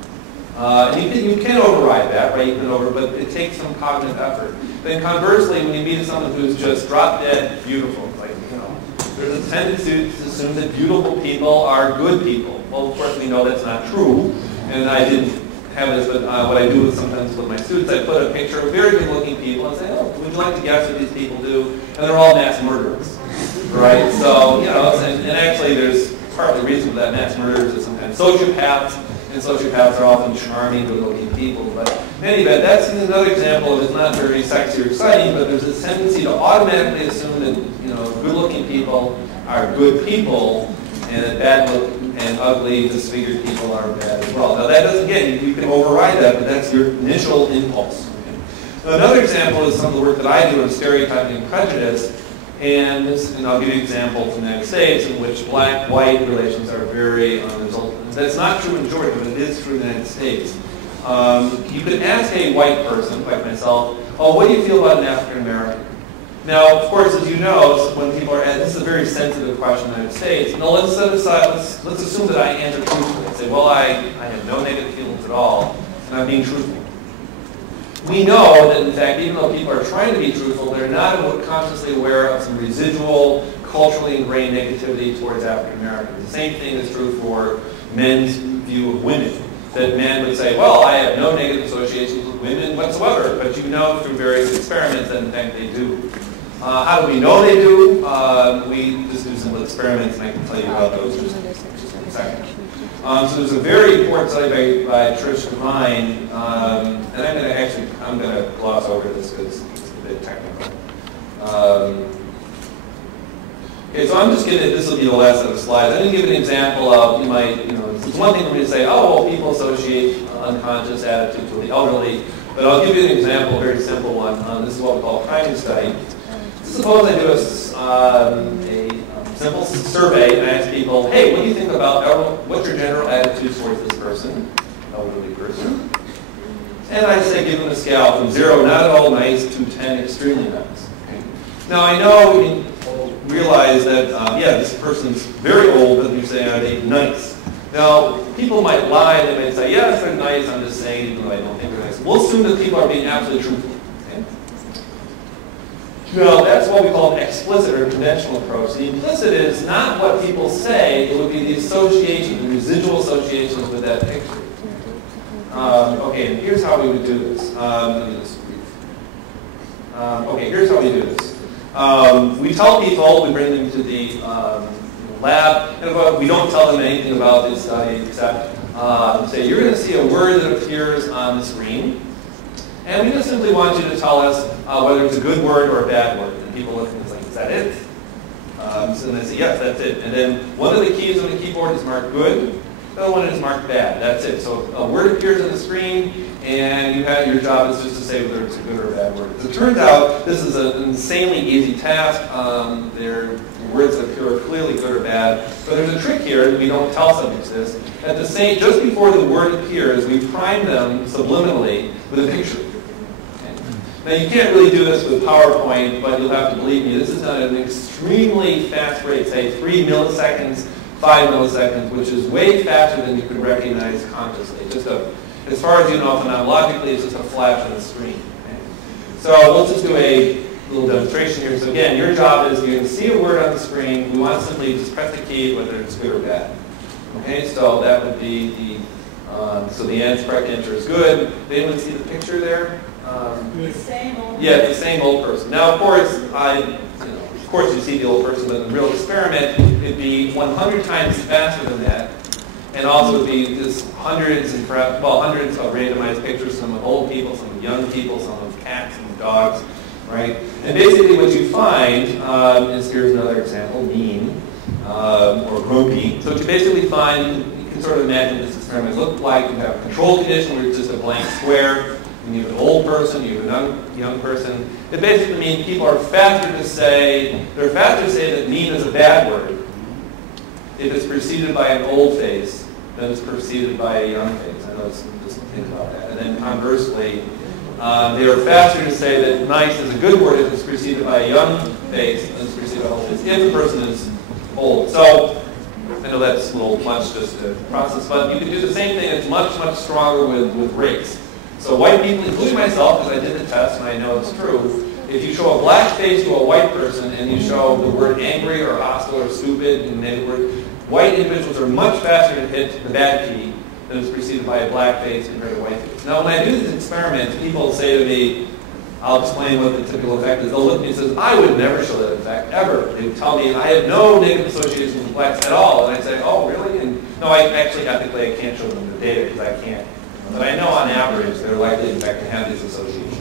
And you can override that, right? But it takes some cognitive effort. Then conversely, when you meet someone who's just drop dead beautiful, like, there's a tendency to assume that beautiful people are good people. Well, of course, we know that's not true, and I didn't have this, but what I do sometimes with my students, I put a picture of very good-looking people and say, oh, would you like to guess what these people do? And they're all mass murderers, right? So, and actually there's partly reason for that. Mass murderers are sometimes sociopaths, and sociopaths are often charming, good-looking people. But in any event, that's another example of it's not very sexy or exciting, but there's this tendency to automatically assume that, good-looking people are good people, and that bad-looking and ugly, disfigured people are bad as well. Now that doesn't get you can override that, but that's your initial impulse. Okay? Another example is some of the work that I do in stereotyping and prejudice, and I'll give you an example from the United States in which black-white relations are very unresolved. That's not true in Georgia, but it is true in the United States. You could ask a white person, like myself, oh, what do you feel about an African American? Now, of course, as you know, when people are this is a very sensitive question in the United States. Now, let's set aside, let's assume that I answer truthfully and say, well, I have no negative feelings at all, and I'm being truthful. We know that, in fact, even though people are trying to be truthful, they're not consciously aware of some residual, culturally ingrained negativity towards African Americans. The same thing is true for men's view of women. That men would say, well, I have no negative associations with women whatsoever, but you know through various experiments that, in fact, they do. How do we know they do? We just do some experiments, and I can tell you about those just in a second. So there's a very important study by Trish Devine, and I'm going to gloss over this because it's a bit technical. Okay, so I'm just going to, this will be the last of the slides. I'm going to give an example of, it's one thing for me to say, oh, well, people associate unconscious attitudes with the elderly, but I'll give you an example, a very simple one. This is what we call a priming study. Suppose I do a simple survey and I ask people, hey, what do you think about, what's your general attitude towards this person, elderly person? And I say give them a scale from 0, not at all nice, to 10, extremely nice. Okay. Now I know you realize that, this person's very old, but you say, are they nice? Now, people might lie, they might say, yes, they're nice, I'm just saying, even though I don't think they're nice. We'll assume that people are being absolutely truthful. Now, that's what we call an explicit or conventional approach. The implicit is not what people say, it would be the association, the residual associations with that picture. Okay, and here's how we would do this. Let me just brief. Okay, here's how we do this. We tell people, we bring them to the lab, and we don't tell them anything about this study except say, you're going to see a word that appears on the screen, and we just simply want you to tell us whether it's a good word or a bad word. And people look and it's like, is that it? So they say, yes, that's it. And then one of the keys on the keyboard is marked good. The other one is marked bad. That's it. So a word appears on the screen, and your job is just to say whether it's a good or a bad word. As it turns out, this is an insanely easy task. They're words that appear clearly good or bad. But there's a trick here, and we don't tell subjects this. Just before the word appears, we prime them subliminally with a picture. Now, you can't really do this with PowerPoint, but you'll have to believe me. This is done at an extremely fast rate, say 3 milliseconds, 5 milliseconds, which is way faster than you could recognize consciously. As far as you know, phenomenologically, it's just a flash on the screen. Okay? So let's just do a little demonstration here. So again, your job is you're going to see a word on the screen. We want to simply just press the key, whether it's good or bad. Okay, so that would be so the correct answer is good. Did anyone see the picture there? The same old. Yeah, the same old person. Now, of course, you see the old person, but in the real experiment, it'd be 100 times faster than that, and also it'd be just hundreds of randomized pictures, some of old people, some of young people, some of cats, some of dogs, right? And basically, what you find is here's another example: mean or grumpy. So what you basically find, you can sort of imagine this experiment look like. You have a control condition where it's just a blank square. When you have an old person, you have a young person. It basically means people are faster to say that mean is a bad word if it's preceded by an old face than it's preceded by a young face. I know just think about that. And then conversely, they are faster to say that nice is a good word if it's preceded by a young face than it's preceded by an old face if the person is old. So I know that's a little much just to process, but you can do the same thing. It's much, much stronger with race. So white people, including myself, because I did the test and I know it's true, if you show a black face to a white person and you show the word angry or hostile or stupid in any word, white individuals are much faster to hit the bad key than is preceded by a black face compared to a white face. Now, when I do these experiments, people say to me, I'll explain what the typical effect is. They'll look at me and say, I would never show that effect, ever. They would tell me, I have no negative association with blacks at all. And I say, oh, really? And no, I actually, ethically, I can't show them the data because I can't. But I know on average they're likely, in fact, to have these associations.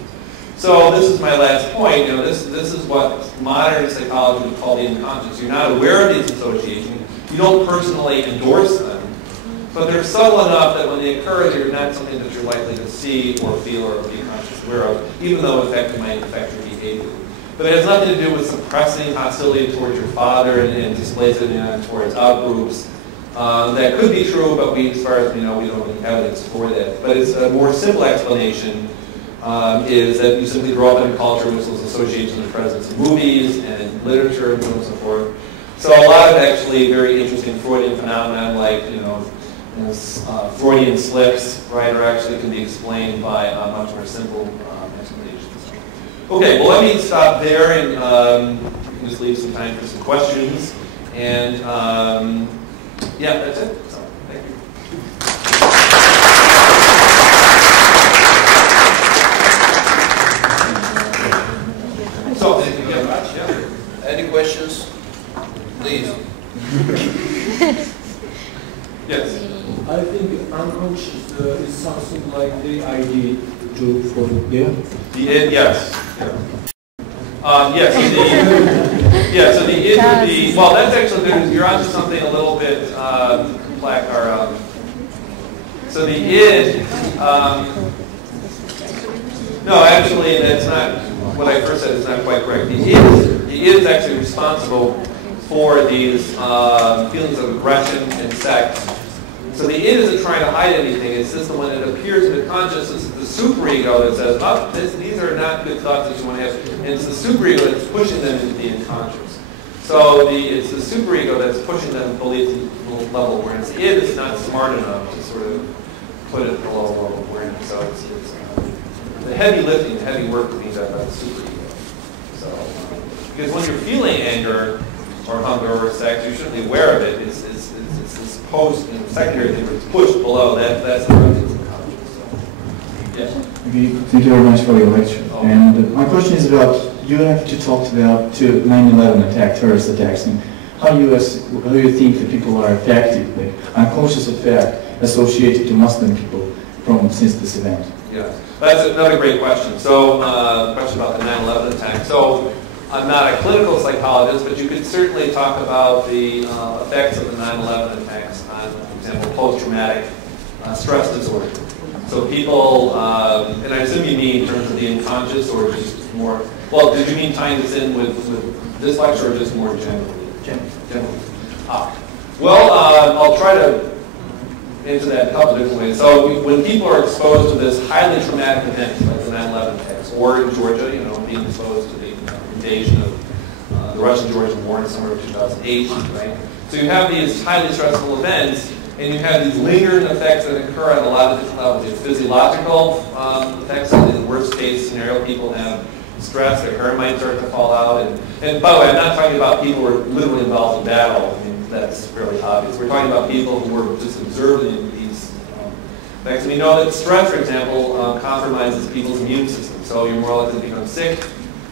So this is my last point. This is what modern psychology would call the unconscious. You're not aware of these associations. You don't personally endorse them. But they're subtle enough that when they occur, they're not something that you're likely to see or feel or be conscious aware of, even though, in fact, it might affect your behavior. But it has nothing to do with suppressing hostility towards your father and displacing it towards outgroups. That could be true, but as far as we know, we don't have any evidence for that. But it's a more simple explanation is that you simply grow up in a culture in which those associations are present in movies and in literature and so on and so forth. So a lot of actually very interesting Freudian phenomena like, Freudian slips, right, or actually can be explained by much more simple explanations. Okay, well, let me stop there and we can just leave some time for some questions. And yeah, that's it. So, thank you. So, thank you very much. Yeah. Any questions? Please. Yes. I think unconscious is something like the ID to for The id, yes. Yes. So the id would be, well, that's actually, you're onto something a little bit complex. So the id, no, actually, that's not what I first said. It's not quite correct. The id is actually responsible for these feelings of aggression and sex. So the id isn't trying to hide anything. It's just the one that appears in the consciousness. It's the superego that says, "Oh, these are not good thoughts that you want to have," and it's the superego that's pushing them into the unconscious. So it's the superego that's pushing them below the level of awareness. The id is not smart enough to sort of put it below the level of awareness. So it's the heavy lifting, the heavy work being done by the superego. So because when you're feeling anger or hunger or sex, you shouldn't be aware of it. It's this post and secondary thing where it's pushed below. That's the right thing. So, Okay, thank you very much for your lecture. And my question is about, you have to talk about 9/11 attack, terrorist attacks, and how do you think that people are affected, like unconscious effect associated to Muslim people since this event? Yeah, that's another great question. So, question about the 9/11 attack. So, I'm not a clinical psychologist, but you could certainly talk about the effects of the 9/11 attacks on, for example, post-traumatic stress disorder. So people, and I assume you mean in terms of the unconscious or just more, well, did you mean tying this in with this lecture or just more generally? Generally. Well, I'll try to answer that in a couple different ways. So when people are exposed to this highly traumatic event, like the 9/11 attacks, or in Georgia, being exposed to the invasion of the Russian-Georgian War in the summer of 2008, right? So you have these highly stressful events, and you have these lingering effects that occur on a lot of different levels. You have physiological effects. In the worst case scenario, people have stress, their hair might start to fall out. And by the way, I'm not talking about people who are literally involved in battle. I mean, that's fairly obvious. We're talking about people who were just observing these effects. And we know that stress, for example, compromises people's immune system. So you're more likely to become sick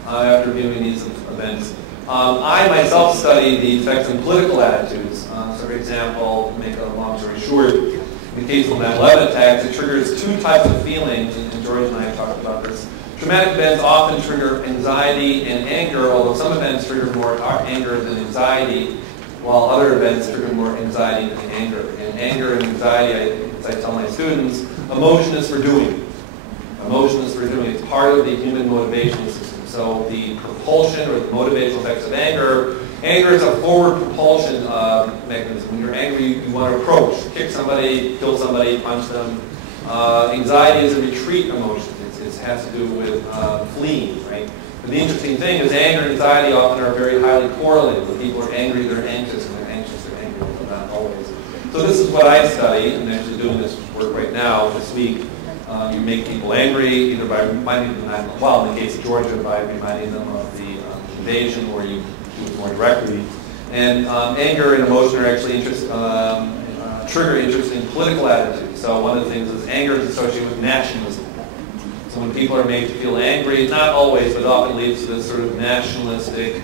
after viewing these events. I myself study the effects on political attitudes. So for example, to make a long story short, in the case of 9/11 attacks, it triggers two types of feelings, and George and I have talked about this. Traumatic events often trigger anxiety and anger, although some events trigger more anger than anxiety, while other events trigger more anxiety than anger. And anger and anxiety, as I tell my students, emotion is for doing. Emotion is for doing. It's part of the human motivation system. So the propulsion or the motivational effects of anger is a forward propulsion mechanism. When you're angry, you want to approach, kick somebody, kill somebody, punch them. Anxiety is a retreat emotion. It has to do with fleeing, right? But the interesting thing is anger and anxiety often are very highly correlated. When people are angry, they're anxious. When they're anxious, they're angry, but not always. So this is what I study. I'm actually doing this work right now, this week. You make people angry either by reminding them, well, in the case of Georgia, by reminding them of the invasion, or you do it more directly. And anger and emotion are actually trigger interest in political attitudes. So one of the things is anger is associated with nationalism. So when people are made to feel angry, not always, but often leads to this sort of nationalistic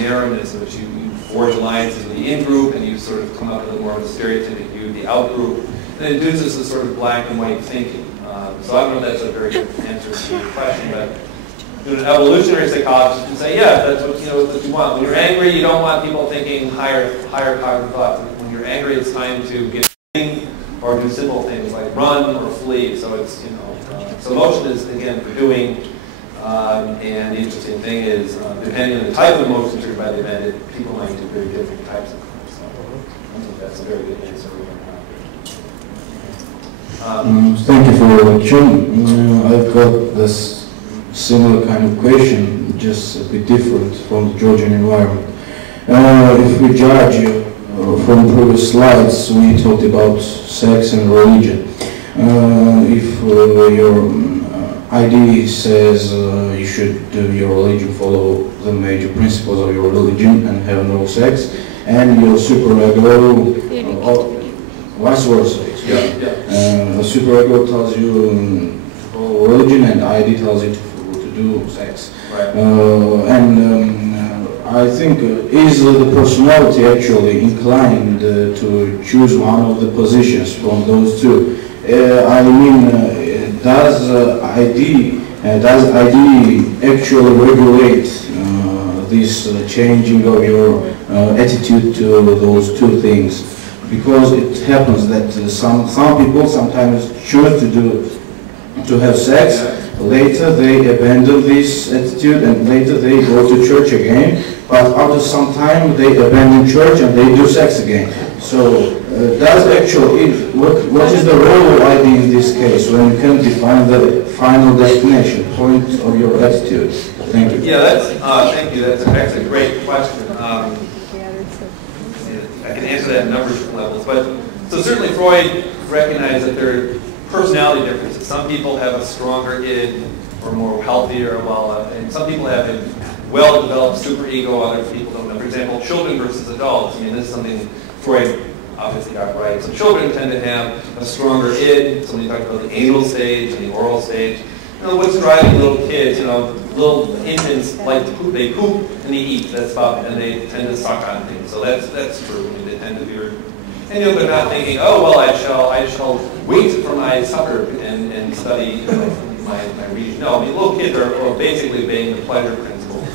narrowness in which you forge alliances in the in-group and you sort of come up with more of a stereotypic view of the out-group. And it induces this sort of black and white thinking. So I don't know if that's a very good answer to your question, but an evolutionary psychologist can say, yeah, that's what you want. When you're angry, you don't want people thinking higher cognitive thoughts. When you're angry, it's time to get or do simple things like run or flee. So it's so emotion is again for doing. And the interesting thing is, depending on the type of emotion triggered by the event, people might do very different types of things. So I think that's a very good answer. Thank you for your lecture. I've got this similar kind of question, just a bit different from the Georgian environment. If we judge from previous slides, we talked about sex and religion. If your ID says you should do your religion, follow the major principles of your religion and have no sex, and your superego, vice versa. The superego tells you to follow religion, and ID tells you to do sex. Right. I think, is the personality actually inclined to choose one of the positions from those two? I mean, does ID actually regulate this changing of your attitude to those two things? Because it happens that some people sometimes choose to have sex, later they abandon this attitude, and later they go to church again, but after some time they abandon church and they do sex again. So does actually, what is the role of ID in this case when you can define the final destination point of your attitude? Thank you. Yeah, thank you. That's a great question. I can answer that in a number of different levels. But so certainly Freud recognized that there are personality differences. Some people have a stronger id or more healthier, and some people have a well-developed superego, other people don't have. For example, children versus adults. I mean, this is something Freud obviously got right. So children tend to have a stronger id. So when you talk about the anal stage and the oral stage, what's driving little kids, little infants like to poop. They poop and they eat. That's about, and they tend to suck on things. So that's true. I mean, they tend to be, and they're not thinking, oh well, I shall wait for my supper and study my reading. No, I mean, little kids are basically obeying the pleasure principle.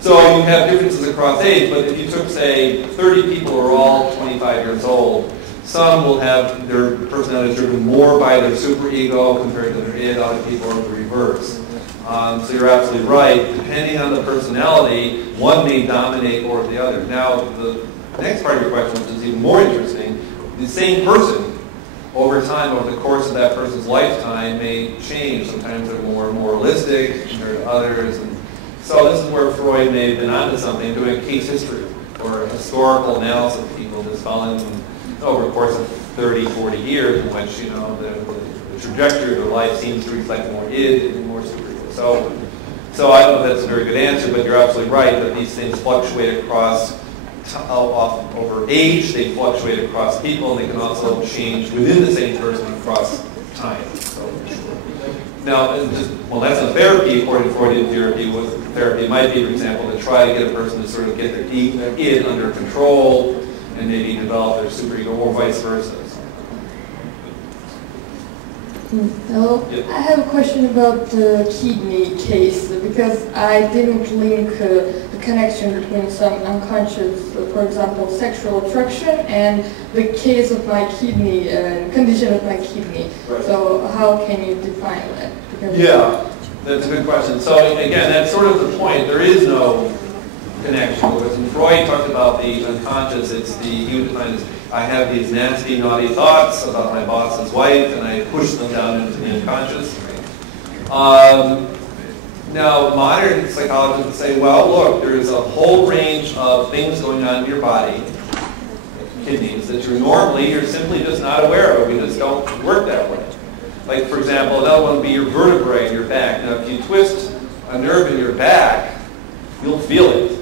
So you have differences across age, but if you took, say, 30 people who are all 25 years old, some will have their personality driven more by their superego compared to their id. Other people are the reverse. So you're absolutely right. Depending on the personality, one may dominate over the other. Now, the next part of your question, which is even more interesting, the same person, over time, over the course of that person's lifetime, may change. Sometimes they're more moralistic compared to others. And so this is where Freud may have been onto something, doing a case history or a historical analysis of people, just following them over the course of 30, 40 years, in which the trajectory of their life seems to reflect more id and more superego. So I don't know if that's a very good answer, but you're absolutely right that these things fluctuate across over age, they fluctuate across people, and they can also change within the same person across time. So, now, that's a therapy, according to Freudian therapy. What therapy might be, for example, to try to get a person to sort of get their id under control and maybe develop their superego, or vice versa. Hello. Yep. I have a question about the kidney case because I didn't link the connection between some unconscious, for example, sexual attraction and the case of my kidney, condition of my kidney. Right. So how can you define that? Because Yeah, that's a good question. So again, that's sort of the point. There is no connection. Because when Freud talked about the unconscious, he would define it as, I have these nasty, naughty thoughts about my boss's wife, and I push them down into the unconscious. Now, modern psychologists would say, well, look, there's a whole range of things going on in your body, kidneys, that you're simply just not aware of. We just don't work that way. Like, for example, another one would be your vertebrae in your back. Now, if you twist a nerve in your back, you'll feel it.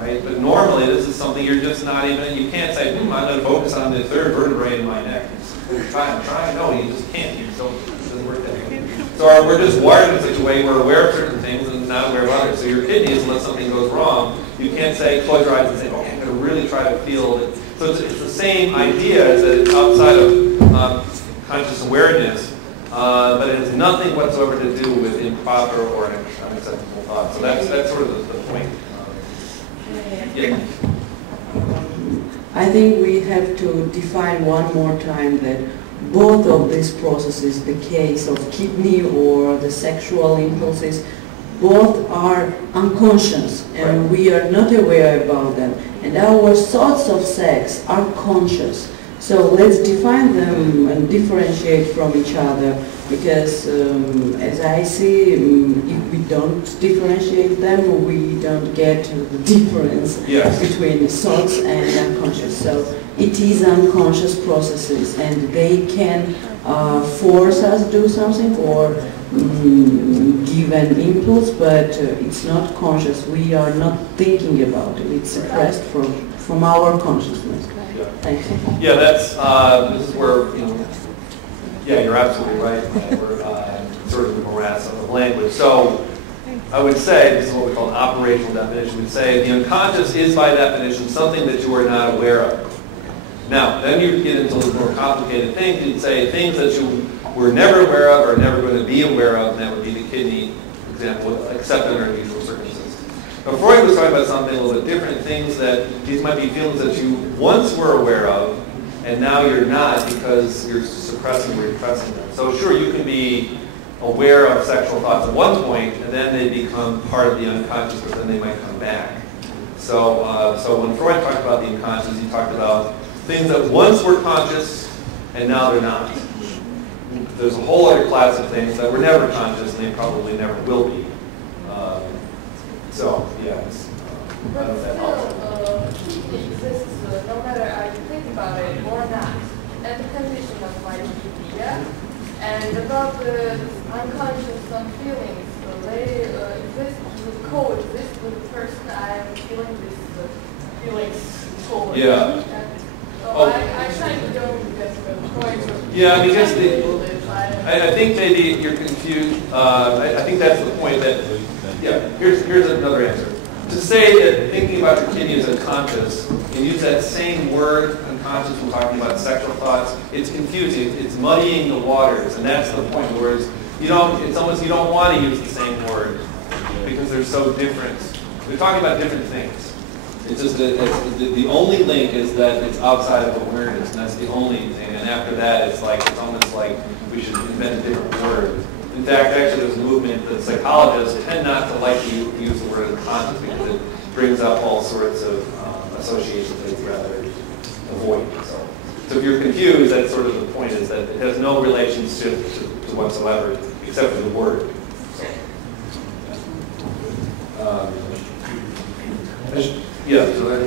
Right? But normally, this is something you're just not even, you can't say, I'm going to focus on the third vertebrae in my neck. I'm trying. No, you just can't. It doesn't work that way. So we're just wired in such a way we're aware of certain things and not aware of others. So your kidneys, unless something goes wrong, you can't say, close your eyes and say, okay, I'm going to really try to feel it. So it's the same idea as that it's outside of conscious awareness, but it has nothing whatsoever to do with improper or unacceptable thought. So that's sort of the point. Yeah. I think we have to define one more time that both of these processes, the case of kidney or the sexual impulses, both are unconscious and we are not aware about them. And our thoughts of sex are conscious. So let's define them and differentiate from each other because as I see, if we don't differentiate them, we don't get the difference between thoughts and unconscious. So it is unconscious processes and they can force us to do something or give an impulse, but it's not conscious. We are not thinking about it. It's suppressed from our consciousness. Thank you. Yeah, this is where, you're absolutely right. We're sort of the morass of language. So I would say, this is what we call an operational definition, we'd say the unconscious is by definition something that you are not aware of. Now, then you get into a little more complicated things. You'd say things that you were never aware of or never going to be aware of, and that would be the kidney example, except under unusual circumstances. Now, Freud was talking about something a little bit different, things that these might be feelings that you once were aware of, and now you're not because you're suppressing or repressing them. So sure, you can be aware of sexual thoughts at one point, and then they become part of the unconscious, but then they might come back. So when Freud talked about the unconscious, he talked about things that once were conscious, and now they're not. There's a whole other class of things that were never conscious, and they probably never will be. I don't know if that helps. Kidney exists no matter I think about it or not, and the condition of my kidney, yeah? And about the unconscious feelings, they exist, coexist with the person I am feeling these feelings towards. Yeah. So I Yeah, because I think maybe you're confused. I think that's the point that, yeah, here's another answer. To say that thinking about your kidney is unconscious and use that same word, unconscious, when talking about sexual thoughts, it's confusing. It's muddying the waters, and that's the point. Whereas it's almost you don't want to use the same word because they're so different. We're talking about different things. It's just that the only link is that it's outside of awareness, and that's the only thing. And after that, it's almost like we should invent a different word. In fact, actually, there's a movement that psychologists tend not to like to use the word unconscious because it brings up all sorts of associations that they'd rather avoid. So if you're confused, that's sort of the point, is that it has no relationship to whatsoever except for the word. Yeah, so that,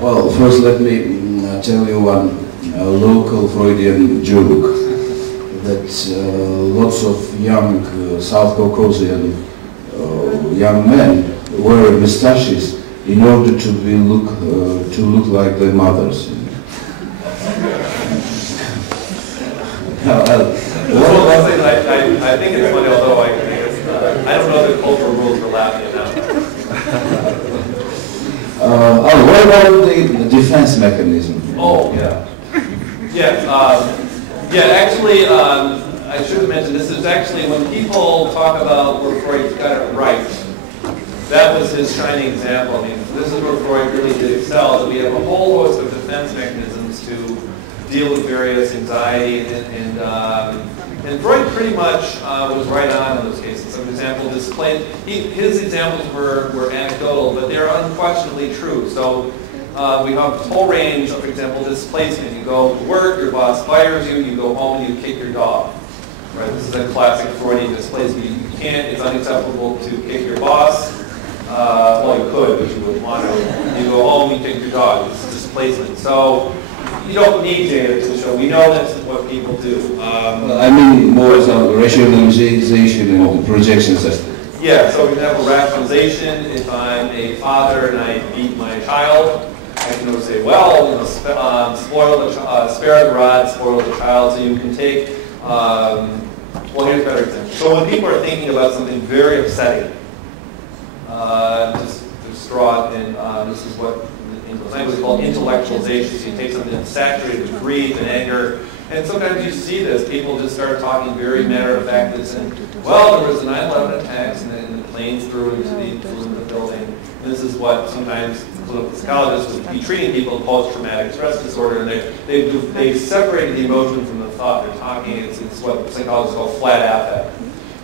well, first let me tell you one local Freudian joke that lots of young South Caucasian young men wear mustaches in order to look like their mothers. I think it's funny, although I don't know the cultural rules for laughing now. What about the defense mechanism? Oh, yeah. Yeah, actually, I should have mentioned, this is actually when people talk about where Freud got it right. That was his shining example. I mean, this is where Freud really did excel, that we have a whole host of defense mechanisms to deal with various anxiety, and Freud pretty much was right on in those cases. For example, his examples were anecdotal, but they're unquestionably true. So we have this whole range of, for example, displacement. You go to work, your boss fires you, you go home, you kick your dog. Right? This is a classic Freudian displacement. You can't, it's unacceptable to kick your boss. Well, you could, but you wouldn't want to. You go home, you kick your dog. It's displacement. So you don't need data to show. We know that's what people do. I mean more some rationalization and the projection system. Yeah, so we have a rationalization. If I'm a father and I beat my child, I can always say, well, spare the rod, spoil the child. So you can take, well, here's a better example. So when people are thinking about something very upsetting, just distraught, and this is what language is called intellectualization. So you take something that's saturated with grief and anger, and sometimes you see this. People just start talking very matter-of-factly, saying, well, there was a 9/11 attacks, and the planes flew into the building. And this is what sometimes clinical psychologists would be treating people with post-traumatic stress disorder, and they separated the emotion from the thought. They're talking, it's what psychologists call flat affect.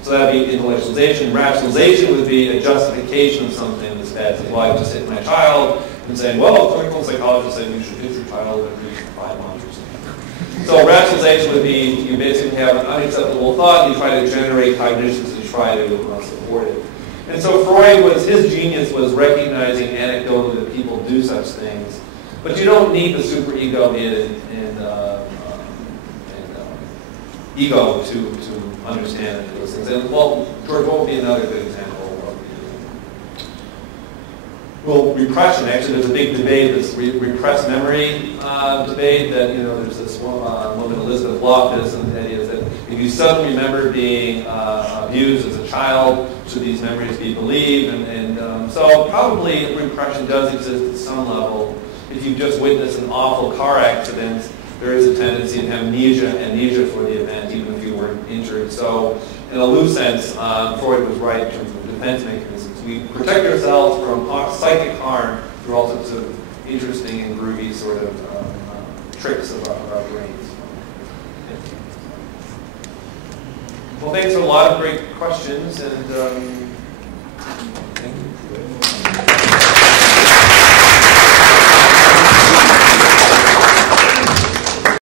So that would be intellectualization. Rationalization would be a justification of something that's bad. So, well, I just hit my child, and saying, well, clinical psychologists say you should hit your child every 5 months or something. So rationalization would be you basically have an unacceptable thought, you try to generate cognitions to try to support it. And so his genius was recognizing anecdotally that people do such things. But you don't need the superego and ego to understand those things. And, well, George, what would be another good example? Well, repression. Actually, there's a big debate, this repressed memory debate. That there's this woman, Elizabeth Loftus, and the idea is that if you suddenly remember being abused as a child, should these memories be believed? So probably repression does exist at some level. If you just witnessed an awful car accident, there is a tendency to have amnesia for the event, even if you weren't injured. So, in a loose sense, Freud was right in terms of defense mechanisms. We protect ourselves from psychic harm through all sorts of interesting and groovy sort of tricks of our brains. Well, thanks for a lot of great questions, and thank you.